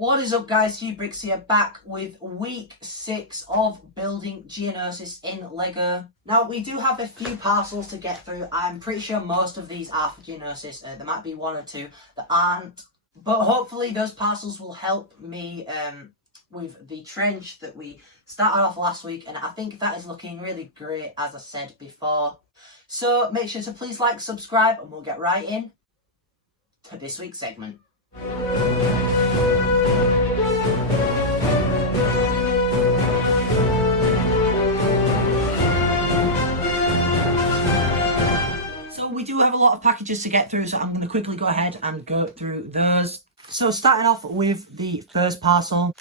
What is up, guys? Brix here, back with week 6 of building Geonosis in Lego. Now, we do have a few parcels to get through. I'm pretty sure most of these are for Geonosis. There might be one or two that aren't. But hopefully those parcels will help me with the trench that we started off last week. And I think that is looking really great, as I said before. So make sure to please like, subscribe, and we'll get right in to this week's segment. We do have a lot of packages to get through, so I'm going to quickly go ahead and go through those. So starting off with the first parcel.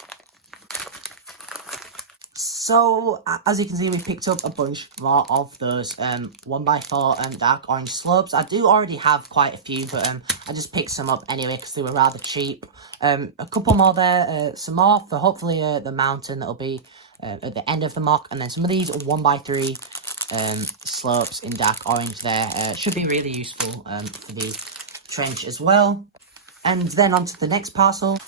So as you can see, we picked up a bunch more of those 1x4 dark orange slopes. I do already have quite a few, but I just picked some up anyway because they were rather cheap. A couple more there, some more for hopefully the mountain that'll be at the end of the mock, and then some of these 1x3 slopes in dark orange there should be really useful for the trench as well. And then on to the next parcel.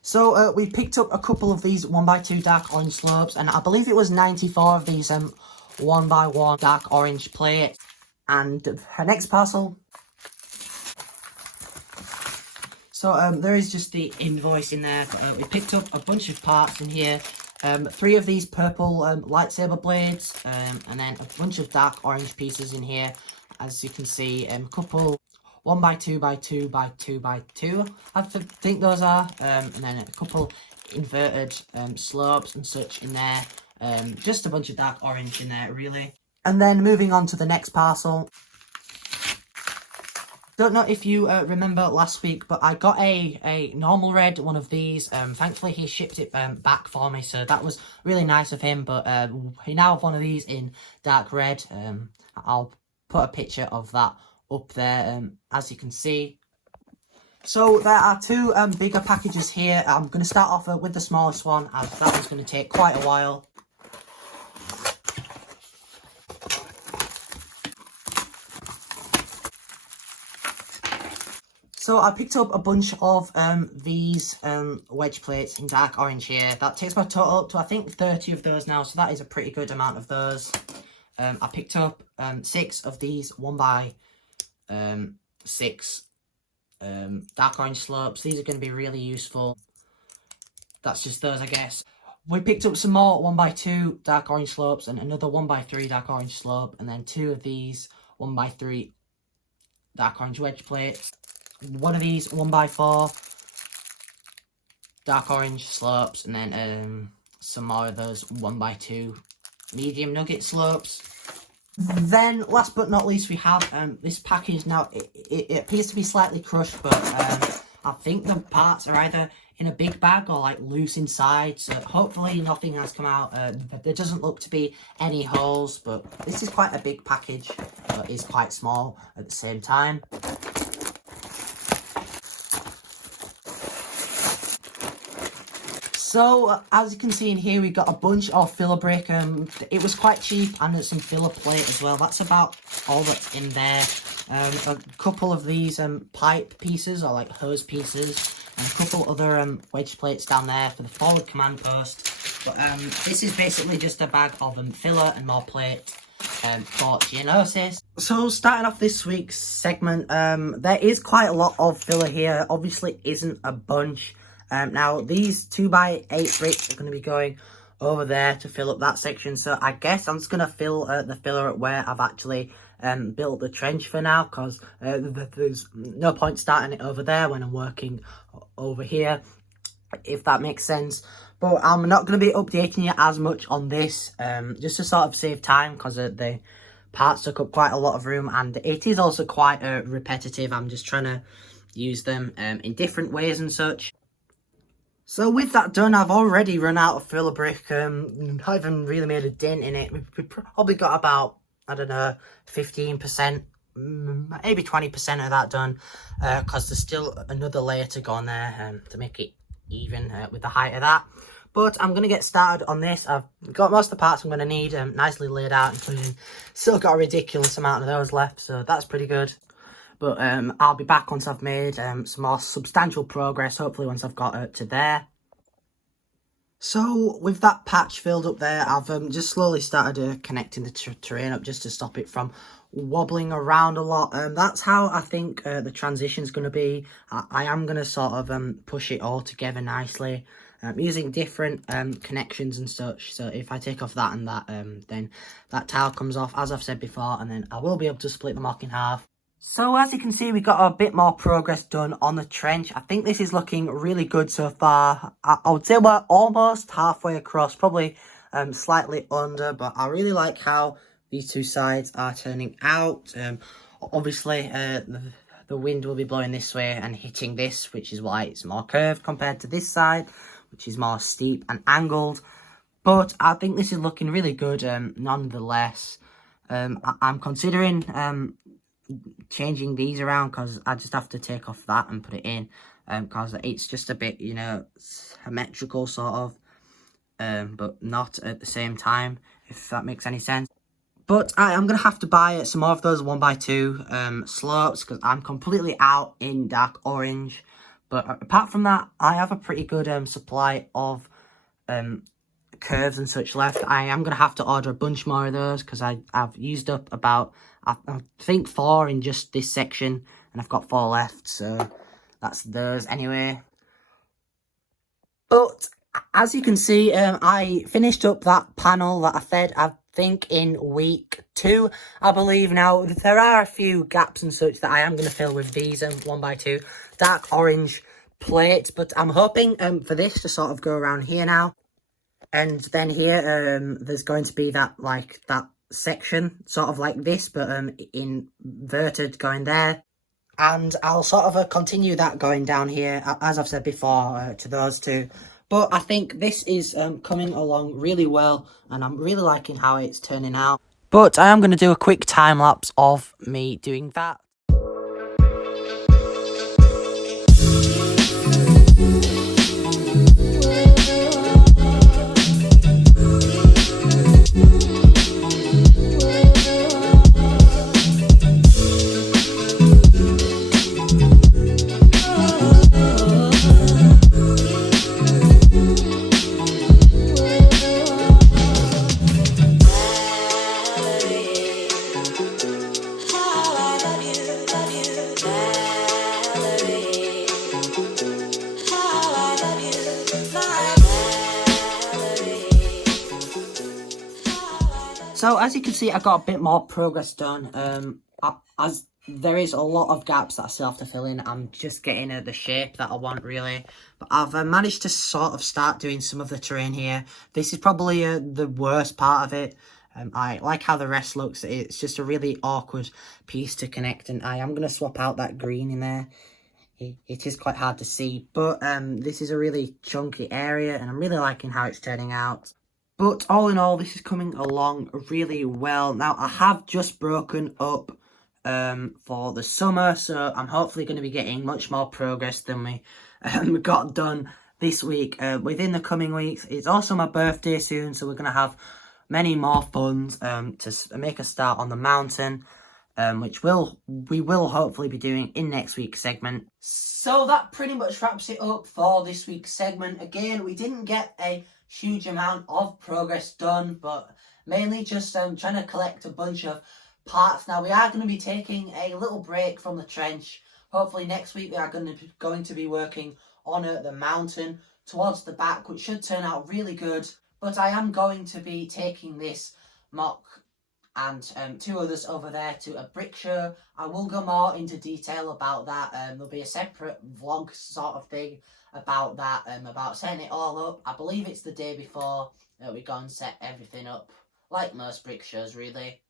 So we picked up a couple of these 1x2 dark orange slopes, and I believe it was 94 of these 1x1 dark orange plates. And her next parcel. So there is just the invoice in there. We picked up a bunch of parts in here. 3 of these purple lightsaber blades, and then a bunch of dark orange pieces in here. As you can see, a couple 1x2x2x2x2, I think those are, and then a couple inverted slopes and such in there. Just a bunch of dark orange in there, really. And then moving on to the next parcel. Don't know if you remember last week, but I got a normal red one of these. Thankfully, he shipped it back for me, so that was really nice of him. But we now have one of these in dark red. I'll put a picture of that up there, as you can see. So there are 2 bigger packages here. I'm going to start off with the smallest one, as that one's going to take quite a while. So I picked up a bunch of these wedge plates in dark orange here. That takes my total up to, I think, 30 of those now. So that is a pretty good amount of those. I picked up 6 of these 1x6 dark orange slopes. These are going to be really useful. That's just those, I guess. We picked up some more 1x2 dark orange slopes and another 1x3 dark orange slope. And then 2 of these 1x3 dark orange wedge plates. One of these 1x4 dark orange slopes, and then some more of those 1x2 medium nugget slopes. Then last but not least, we have this package. Now it appears to be slightly crushed, but I think the parts are either in a big bag or like loose inside, so hopefully nothing has come out. There doesn't look to be any holes, but this is quite a big package, but is quite small at the same time. So, as you can see in here, we got a bunch of filler brick. It was quite cheap, and some filler plate as well. That's about all that's in there. A couple of these pipe pieces, or like hose pieces, and a couple other wedge plates down there for the forward command post. But this is basically just a bag of filler and more plate for Geonosis. So, starting off this week's segment, there is quite a lot of filler here. Obviously, isn't a bunch. Now, these 2x8 bricks are going to be going over there to fill up that section. So, I guess I'm just going to fill the filler at where I've actually built the trench for now. Because there's no point starting it over there when I'm working over here, if that makes sense. But I'm not going to be updating you as much on this, just to sort of save time. Because the parts took up quite a lot of room. And it is also quite repetitive. I'm just trying to use them in different ways and such. So with that done, I've already run out of filler brick. Not even really made a dent in it. We've probably got about, I don't know, 15%, maybe 20% of that done. Because there's still another layer to go on there to make it even with the height of that. But I'm going to get started on this. I've got most of the parts I'm going to need nicely laid out, including still got a ridiculous amount of those left. So that's pretty good. But I'll be back once I've made some more substantial progress, hopefully once I've got to there. So with that patch filled up there, I've just slowly started connecting the terrain up just to stop it from wobbling around a lot. That's how I think the transition's going to be. I am going to sort of push it all together nicely, using different connections and such. So if I take off that and that, then that tile comes off, as I've said before, and then I will be able to split the mock in half. So as you can see, we got a bit more progress done on the trench. I think this is looking really good so far. I would say we're almost halfway across, probably slightly under, but I really like how these two sides are turning out. Obviously, the wind will be blowing this way and hitting this, which is why it's more curved compared to this side, which is more steep and angled. But I think this is looking really good nonetheless. I'm considering changing these around because I just have to take off that and put it in because it's just a bit, you know, symmetrical sort of, but not at the same time, if that makes any sense. But I'm going to have to buy some more of those 1x2 slopes because I'm completely out in dark orange. But apart from that, I have a pretty good supply of curves and such left. I am going to have to order a bunch more of those because I've used up about, I think 4 in just this section, and I've got 4 left, so that's those anyway. But as you can see, I finished up that panel that I fed, I think in week 2, I believe. Now, there are a few gaps and such that I am going to fill with these 1x2 dark orange plates, but I'm hoping for this to sort of go around here now. And then here, there's going to be that, like, that section, sort of like this, but inverted going there. And I'll sort of continue that going down here, as I've said before, to those two. But I think this is coming along really well, and I'm really liking how it's turning out. But I am going to do a quick time lapse of me doing that. So as you can see, I got a bit more progress done. As there is a lot of gaps that I still have to fill in. I'm just getting the shape that I want, really. But I've managed to sort of start doing some of the terrain here. This is probably the worst part of it. I like how the rest looks. It's just a really awkward piece to connect, and I am going to swap out that green in there. It is quite hard to see, but this is a really chunky area, and I'm really liking how it's turning out. But all in all, this is coming along really well. Now, I have just broken up for the summer, so I'm hopefully going to be getting much more progress than we got done this week. Within the coming weeks, it's also my birthday soon, so we're going to have many more funds to make a start on the mountain, which we will hopefully be doing in next week's segment. So that pretty much wraps it up for this week's segment. Again, we didn't get a huge amount of progress done, but mainly just trying to collect a bunch of parts. Now, we are going to be taking a little break from the trench. Hopefully next week we are going to be working on the mountain towards the back, which should turn out really good. But I am going to be taking this mock and 2 others over there to a brick show. I will go more into detail about that. There'll be a separate vlog sort of thing about that, about setting it all up. I believe it's the day before we go and set everything up, like most brick shows, really.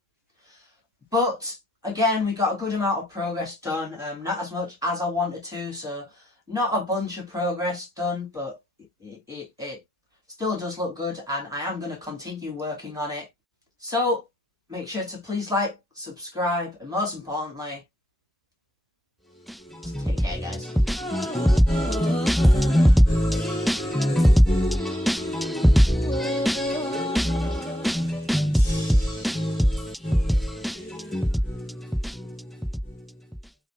But again, we got a good amount of progress done, not as much as I wanted to, so not a bunch of progress done, but it still does look good, and I am going to continue working on it. So make sure to please like, subscribe, and most importantly,